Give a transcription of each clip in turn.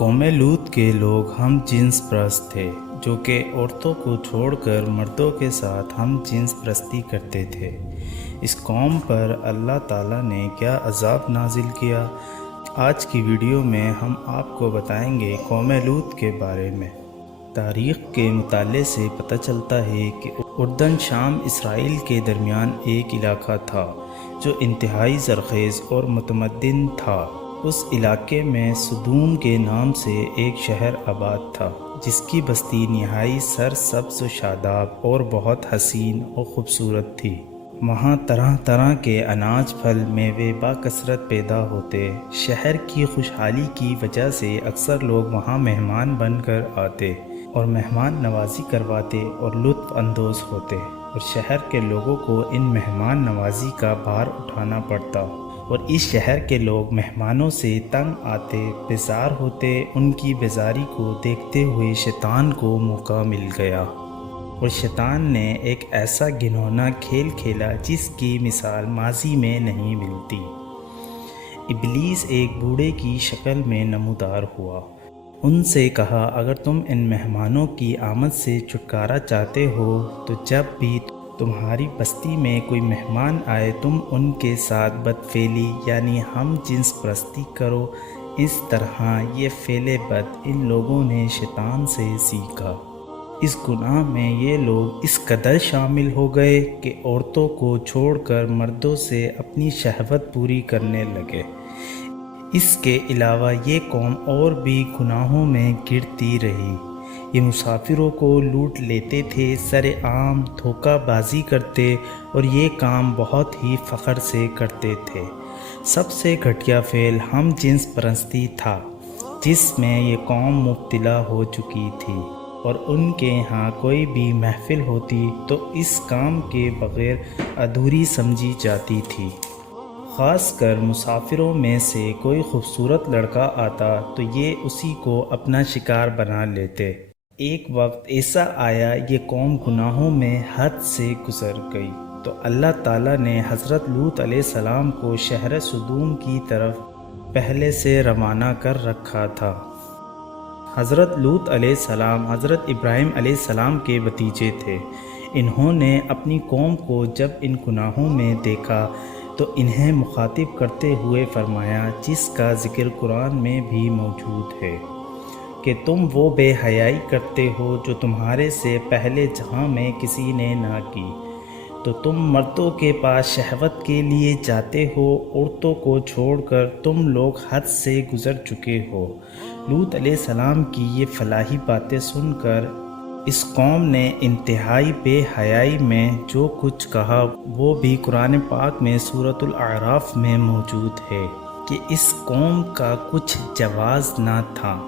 قوم لوط کے لوگ ہم جنس پرست تھے، جو کہ عورتوں کو چھوڑ کر مردوں کے ساتھ ہم جنس پرستی کرتے تھے۔ اس قوم پر اللہ تعالیٰ نے کیا عذاب نازل کیا؟ آج کی ویڈیو میں ہم آپ کو بتائیں گے قوم لوط کے بارے میں۔ تاریخ کے مطالعے سے پتہ چلتا ہے کہ اردن شام اسرائیل کے درمیان ایک علاقہ تھا جو انتہائی زرخیز اور متمدن تھا۔ اس علاقے میں سدوم کے نام سے ایک شہر آباد تھا، جس کی بستی نہائی سرسبز و شاداب اور بہت حسین اور خوبصورت تھی۔ وہاں طرح طرح کے اناج، پھل، میوے بکثرت پیدا ہوتے۔ شہر کی خوشحالی کی وجہ سے اکثر لوگ وہاں مہمان بن کر آتے اور مہمان نوازی کرواتے اور لطف اندوز ہوتے، اور شہر کے لوگوں کو ان مہمان نوازی کا بھار اٹھانا پڑتا، اور اس شہر کے لوگ مہمانوں سے تنگ آتے، بیزار ہوتے۔ ان کی بیزاری کو دیکھتے ہوئے شیطان کو موقع مل گیا، اور شیطان نے ایک ایسا گھناؤنا کھیل کھیلا جس کی مثال ماضی میں نہیں ملتی۔ ابلیس ایک بوڑھے کی شکل میں نمودار ہوا۔ ان سے کہا، اگر تم ان مہمانوں کی آمد سے چھٹکارا چاہتے ہو تو جب بھی تمہاری بستی میں کوئی مہمان آئے تم ان کے ساتھ بدفعلی یعنی ہم جنس پرستی کرو۔ اس طرح یہ فعل بد ان لوگوں نے شیطان سے سیکھا۔ اس گناہ میں یہ لوگ اس قدر شامل ہو گئے کہ عورتوں کو چھوڑ کر مردوں سے اپنی شہوت پوری کرنے لگے۔ اس کے علاوہ یہ قوم اور بھی گناہوں میں گرتی رہی۔ یہ مسافروں کو لوٹ لیتے تھے، سر عام دھوکہ بازی کرتے، اور یہ کام بہت ہی فخر سے کرتے تھے۔ سب سے گھٹیا فعل ہم جنس پرستی تھا، جس میں یہ قوم مبتلا ہو چکی تھی، اور ان کے ہاں کوئی بھی محفل ہوتی تو اس کام کے بغیر ادھوری سمجھی جاتی تھی۔ خاص کر مسافروں میں سے کوئی خوبصورت لڑکا آتا تو یہ اسی کو اپنا شکار بنا لیتے۔ ایک وقت ایسا آیا یہ قوم گناہوں میں حد سے گزر گئی تو اللہ تعالیٰ نے حضرت لوط علیہ السلام کو شہر سدوم کی طرف پہلے سے روانہ کر رکھا تھا۔ حضرت لوط علیہ السلام حضرت ابراہیم علیہ السلام کے بھتیجے تھے۔ انہوں نے اپنی قوم کو جب ان گناہوں میں دیکھا تو انہیں مخاطب کرتے ہوئے فرمایا، جس کا ذکر قرآن میں بھی موجود ہے کہ تم وہ بے حیائی کرتے ہو جو تمہارے سے پہلے جہاں میں کسی نے نہ کی، تو تم مردوں کے پاس شہوت کے لیے جاتے ہو، عورتوں کو چھوڑ کر تم لوگ حد سے گزر چکے ہو۔ لوط علیہ السلام کی یہ فلاحی باتیں سن کر اس قوم نے انتہائی بے حیائی میں جو کچھ کہا وہ بھی قرآن پاک میں سورۃ الاعراف میں موجود ہے کہ اس قوم کا کچھ جواز نہ تھا،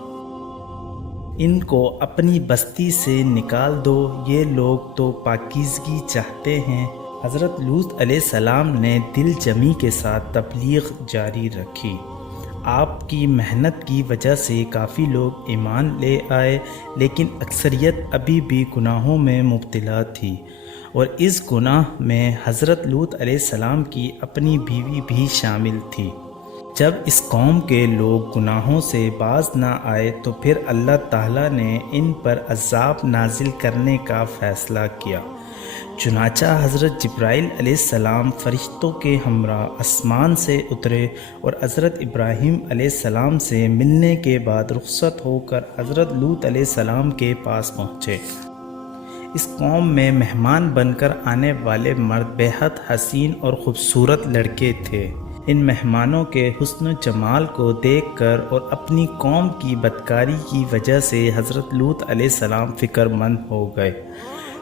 ان کو اپنی بستی سے نکال دو، یہ لوگ تو پاکیزگی چاہتے ہیں۔ حضرت لوط علیہ السلام نے دل جمی کے ساتھ تبلیغ جاری رکھی۔ آپ کی محنت کی وجہ سے کافی لوگ ایمان لے آئے، لیکن اکثریت ابھی بھی گناہوں میں مبتلا تھی، اور اس گناہ میں حضرت لوط علیہ السلام کی اپنی بیوی بھی شامل تھی۔ جب اس قوم کے لوگ گناہوں سے باز نہ آئے تو پھر اللہ تعالیٰ نے ان پر عذاب نازل کرنے کا فیصلہ کیا۔ چنانچہ حضرت جبرائیل علیہ السلام فرشتوں کے ہمراہ آسمان سے اترے اور حضرت ابراہیم علیہ السلام سے ملنے کے بعد رخصت ہو کر حضرت لوط علیہ السلام کے پاس پہنچے۔ اس قوم میں مہمان بن کر آنے والے مرد بے حد حسین اور خوبصورت لڑکے تھے۔ ان مہمانوں کے حسن و جمال کو دیکھ کر اور اپنی قوم کی بدکاری کی وجہ سے حضرت لوط علیہ السلام فکر مند ہو گئے،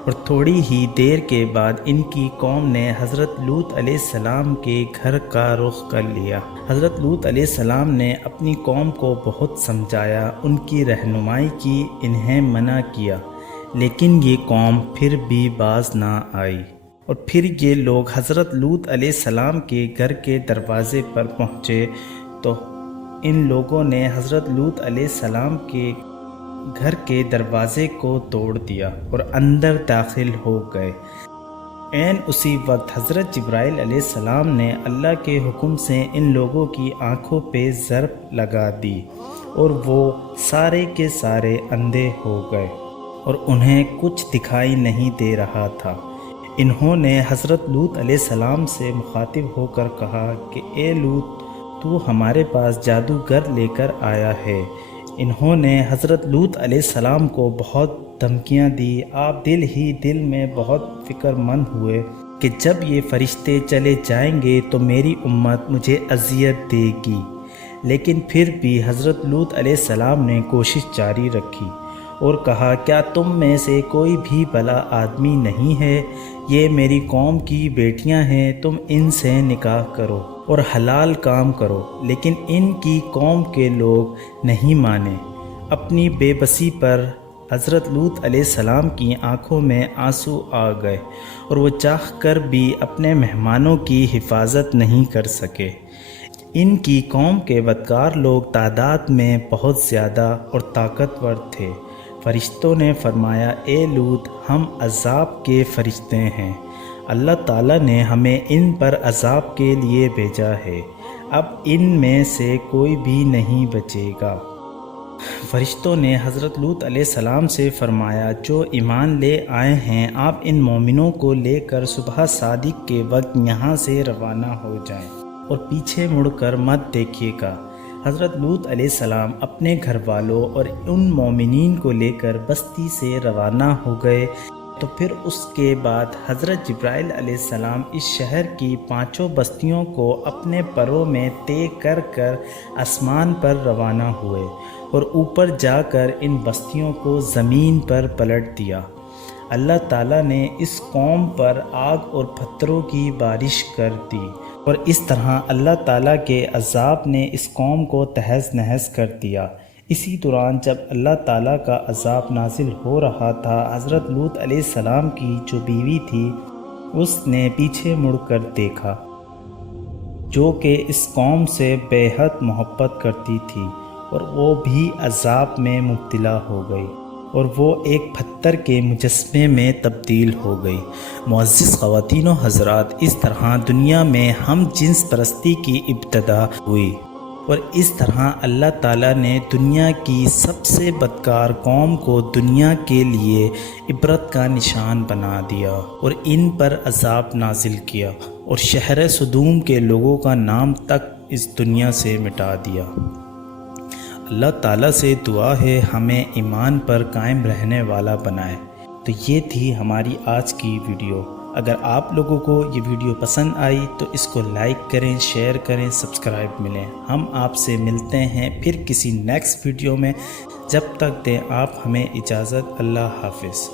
اور تھوڑی ہی دیر کے بعد ان کی قوم نے حضرت لوط علیہ السلام کے گھر کا رخ کر لیا۔ حضرت لوط علیہ السلام نے اپنی قوم کو بہت سمجھایا، ان کی رہنمائی کی، انہیں منع کیا، لیکن یہ قوم پھر بھی باز نہ آئی، اور پھر یہ لوگ حضرت لوط علیہ السلام کے گھر کے دروازے پر پہنچے تو ان لوگوں نے حضرت لوط علیہ السلام کے گھر کے دروازے کو توڑ دیا اور اندر داخل ہو گئے۔ عین اسی وقت حضرت جبرائیل علیہ السلام نے اللہ کے حکم سے ان لوگوں کی آنکھوں پہ ضرب لگا دی اور وہ سارے کے سارے اندھے ہو گئے اور انہیں کچھ دکھائی نہیں دے رہا تھا۔ انہوں نے حضرت لوط علیہ السلام سے مخاطب ہو کر کہا کہ اے لوط، تو ہمارے پاس جادوگر لے کر آیا ہے۔ انہوں نے حضرت لوط علیہ السلام کو بہت دھمکیاں دی۔ آپ دل ہی دل میں بہت فکر مند ہوئے کہ جب یہ فرشتے چلے جائیں گے تو میری امت مجھے اذیت دے گی، لیکن پھر بھی حضرت لوط علیہ السلام نے کوشش جاری رکھی اور کہا کیا تم میں سے کوئی بھی بھلا آدمی نہیں ہے؟ یہ میری قوم کی بیٹیاں ہیں، تم ان سے نکاح کرو اور حلال کام کرو۔ لیکن ان کی قوم کے لوگ نہیں مانے۔ اپنی بے بسی پر حضرت لوط علیہ السلام کی آنکھوں میں آنسو آ گئے اور وہ چاہ کر بھی اپنے مہمانوں کی حفاظت نہیں کر سکے۔ ان کی قوم کے بدکار لوگ تعداد میں بہت زیادہ اور طاقتور تھے۔ فرشتوں نے فرمایا اے لوط، ہم عذاب کے فرشتے ہیں، اللہ تعالیٰ نے ہمیں ان پر عذاب کے لیے بھیجا ہے، اب ان میں سے کوئی بھی نہیں بچے گا۔ فرشتوں نے حضرت لوط علیہ السلام سے فرمایا جو ایمان لے آئے ہیں آپ ان مومنوں کو لے کر صبح صادق کے وقت یہاں سے روانہ ہو جائیں اور پیچھے مڑ کر مت دیکھیے گا۔ حضرت لوط علیہ السلام اپنے گھر والوں اور ان مومنین کو لے کر بستی سے روانہ ہو گئے۔ تو پھر اس کے بعد حضرت جبرائیل علیہ السلام اس شہر کی 5 بستیوں کو اپنے پروں میں طے کر کر آسمان پر روانہ ہوئے اور اوپر جا کر ان بستیوں کو زمین پر پلٹ دیا۔ اللہ تعالیٰ نے اس قوم پر آگ اور پتھروں کی بارش کر دی اور اس طرح اللہ تعالیٰ کے عذاب نے اس قوم کو تہز نہز کر دیا۔ اسی دوران جب اللہ تعالیٰ کا عذاب نازل ہو رہا تھا، حضرت لوط علیہ السلام کی جو بیوی تھی اس نے پیچھے مڑ کر دیکھا، جو کہ اس قوم سے بے حد محبت کرتی تھی، اور وہ بھی عذاب میں مبتلا ہو گئی اور وہ ایک پتھر کے مجسمے میں تبدیل ہو گئی۔ معزز خواتین و حضرات، اس طرح دنیا میں ہم جنس پرستی کی ابتدا ہوئی اور اس طرح اللہ تعالیٰ نے دنیا کی سب سے بدکار قوم کو دنیا کے لیے عبرت کا نشان بنا دیا اور ان پر عذاب نازل کیا اور شہر سدوم کے لوگوں کا نام تک اس دنیا سے مٹا دیا۔ اللہ تعالیٰ سے دعا ہے ہمیں ایمان پر قائم رہنے والا بنائے۔ تو یہ تھی ہماری آج کی ویڈیو۔ اگر آپ لوگوں کو یہ ویڈیو پسند آئی تو اس کو لائک کریں، شیئر کریں، سبسکرائب ملیں۔ ہم آپ سے ملتے ہیں پھر کسی نیکسٹ ویڈیو میں۔ جب تک دیں آپ ہمیں اجازت، اللہ حافظ۔